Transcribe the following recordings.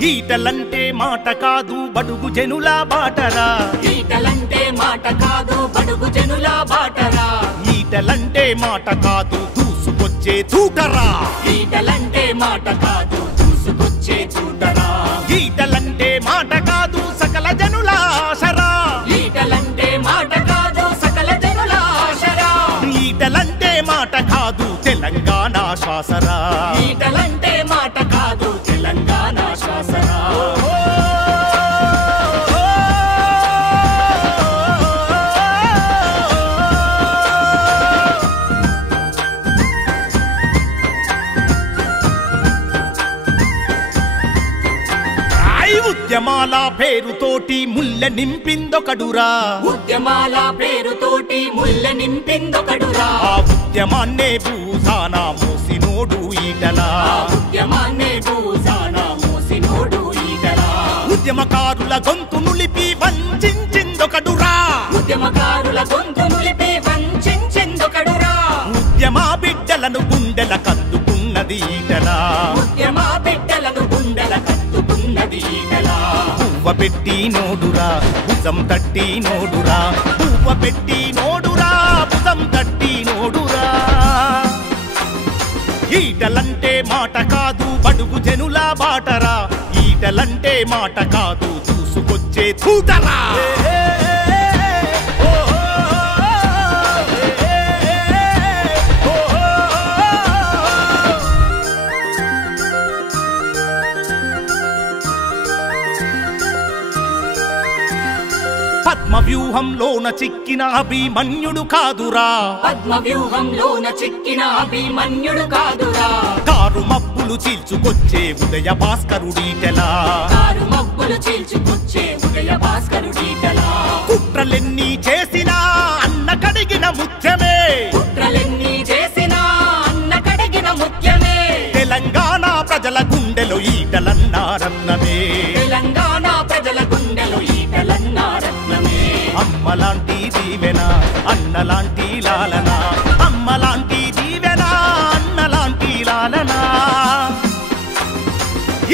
ఈటలంటే మాట కాదు బడుగు జనుల బాటరా ఈటలంటే మాట కాదు బడుగు జనుల బాటరా ఈటలంటే మాట కాదు దూసుకొచ్చే చూటరా ఈటలంటే మాట కాదు దూసుకొచ్చే చూటరా ఈటలంటే మాట కాదు సకల జనుల ఆశరా ఈటలంటే మాట కాదు సకల జనుల ఆశరా ఈటలంటే మాట కాదు తెలంగాణ శ్వాసరా ఈటలంటే మాట కాదు తెలంగాణ శ్వాసరా ఉద్యమాల పేరుతోటి ముల్ల నింపిందొకడురా ఉద్యమాల పేరుతోటి ముల్ల నింపిందొకడురా ఆ ఉద్యమాన్నే భూసాన మోసినోడు ఈటలా ఉద్యమాన్నే భూసాన మోసినోడు ఈటలా ఉద్యమకారుల గొంతు నులిపి వంచిందొకడురా ఉద్యమకారుల గొంతు నులిపి వంచిందొకడురా ఉద్యమ బిడ్డలను గుండెల కద్దుకున్నది ఈటలా ఉద్యమ బిడ్డలను గుండెల కద్దుకున్నది ఈటలా పువ్వ పెట్టి నోడురా భుజం తట్టి నోడురా పువ్వ పెట్టి నోడురా భుజం తట్టి నోడురా ఈటలంటే మాట కాదు బడుగు జనుల బాటరా ఈటలంటే మాట కాదు దూసుకొచ్చే చూటరా పద్మవ్యూహంలోన చిక్కిన అభిమన్యుడు కాదురా పద్మవ్యూహంలోన చిక్కిన అభిమన్యుడు కాదురా కారు మబ్బులు చీల్చుకొచ్చే ఉదయ భాస్కరుడీటెలా కారు మబ్బులు చీల్చుకొచ్చే ఉదయ భాస్కరుడీటలా కుట్రలెన్ని చేసినా అన్న కడిగిన ముత్యమే కుట్రలెన్ని చేసినా అన్న కడిగిన ముత్యమే తెలంగాణ ప్రజల గుండెలో ఈటలన్న రత్నమే తెలంగాణ ప్రజల గుండెలో ఈటలన్న రత్నమే అమ్మలాంటి దీవెన అన్నలాంటి లాలన అమ్మలాంటి దీవెన అన్నలాంటి లాలన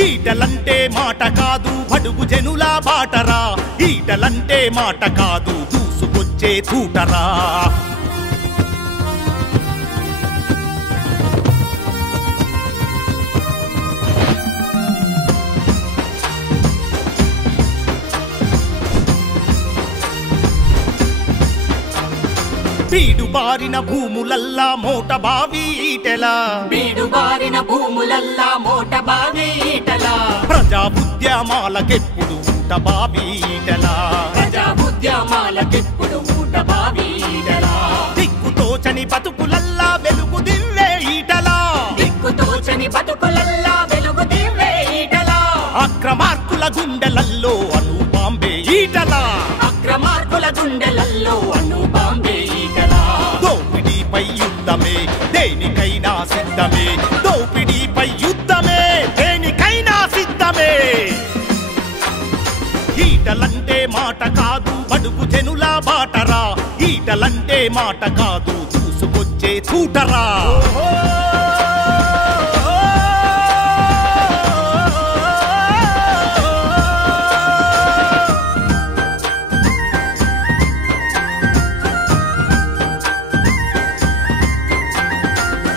ఈటలంటే మాట కాదు బడుగు జనుల బాటరా ఈటలంటే మాట కాదు దూసుకొచ్చే చూటరా బీడు బారిన భూములల్లా మోట బావి ఈటెలా బీడు బారిన భూములల్లా మోట బావి ఈటలా ప్రజా ఉద్యమాలకెప్పుడు ఊట బావి ఈటెలా ప్రజా ఉద్యమాలకెప్పుడు ఊట బావి ఈటలా దిక్కుతోచని బతుకులల్లా వెలుగు దివ్వే ఈటలా దిక్కుతోచని బతుకులల్లా వెలుగు దివ్వే ఈటలా అక్రమార్కుల గుండెలల్లో అను బాంబే ఈటలా అక్రమార్కుల గుండెలల్లో అను బాంబే ఈటలా దోపిడీపై యుద్ధమే దేనికైనా సిద్ధమే దోపిడీపై యుద్ధమే దేనికైనా సిద్ధమే ఈటలంటే మాట కాదు బడుగు జనుల బాటరా ఈటలంటే మాట కాదు దూసుకొచ్చే చూటరా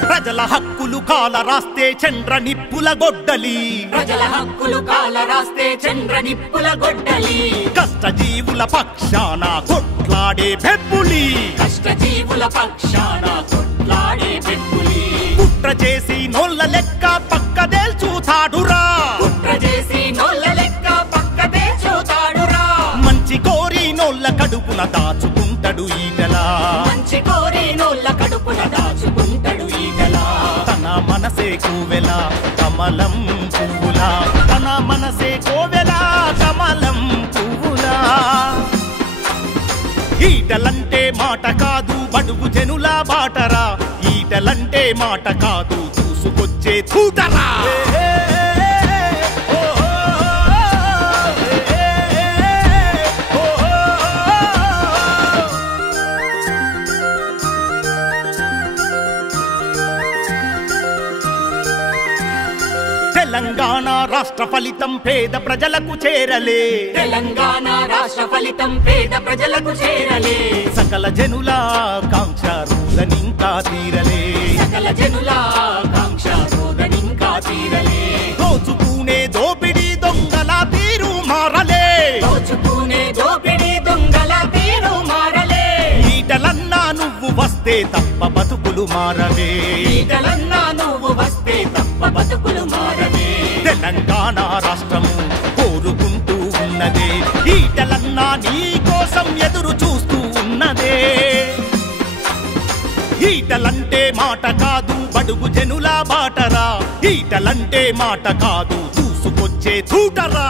ప్రజల హక్కులు కాల రాస్తే చంద్ర నిప్పుల గొడ్డలి ప్రజల హక్కులు కాల రాస్తే చంద్ర నిప్పుల గొడ్డలి కష్టజీవుల పక్షాన కొట్లాడే పెబ్బులి కష్టజీవుల పక్షాన కొట్లాడే పెబ్బులి కుట్ర చేసి నోళ్ళ లెక్క పక్కదేల్చూతాడురా కుట్ర చేసి నోళ్ళ లెక్క పక్కదే చూతాడురా మంచి కోరి నోళ్ళ కడుపున దాచుకుంటాడు ఈటలా మంచి కోరి నోళ్ళ కడుపున దాచుకుంటాడు ఈటలా తన మనసే కోవెల కమలం పువ్వులా తన మనసే కోవెల కమలం పువ్వులా ఈటలంటే మాట కాదు బడుగు జనుల బాటరా ఈటలంటే మాట కాదు దూసుకొచ్చే చూటరా తెలంగాణ రాష్ట్ర ఫలితం పేద ప్రజలకు చేరలే తెలంగాణ రాష్ట్ర ఫలితం పేద ప్రజలకు చేరలే సకల జనుల కాంక్ష రోదనింకా తీరలే సకల జనుల కాంక్ష రోదనింకా తీరలే దోచుకునే దోపిడీ దొంగల తీరు మారలే దోచుకునే దోపిడీ దొంగల తీరు మారలే ఈటలన్నా నువ్వు వస్తే తప్ప బతుకులు మారవే ఈటలన్నా నువ్వు వస్తే తప్ప బతుకులు మారవే తెలంగాణ రాష్ట్రము కోరుకుంటూ ఉన్నదే ఈటలన్నా నీ కోసం ఎదురు చూస్తూ ఉన్నదే ఈటలంటే మాట కాదు బడుగు జనుల బాటరా ఈటలంటే మాట కాదు చూసుకొచ్చే చూటరా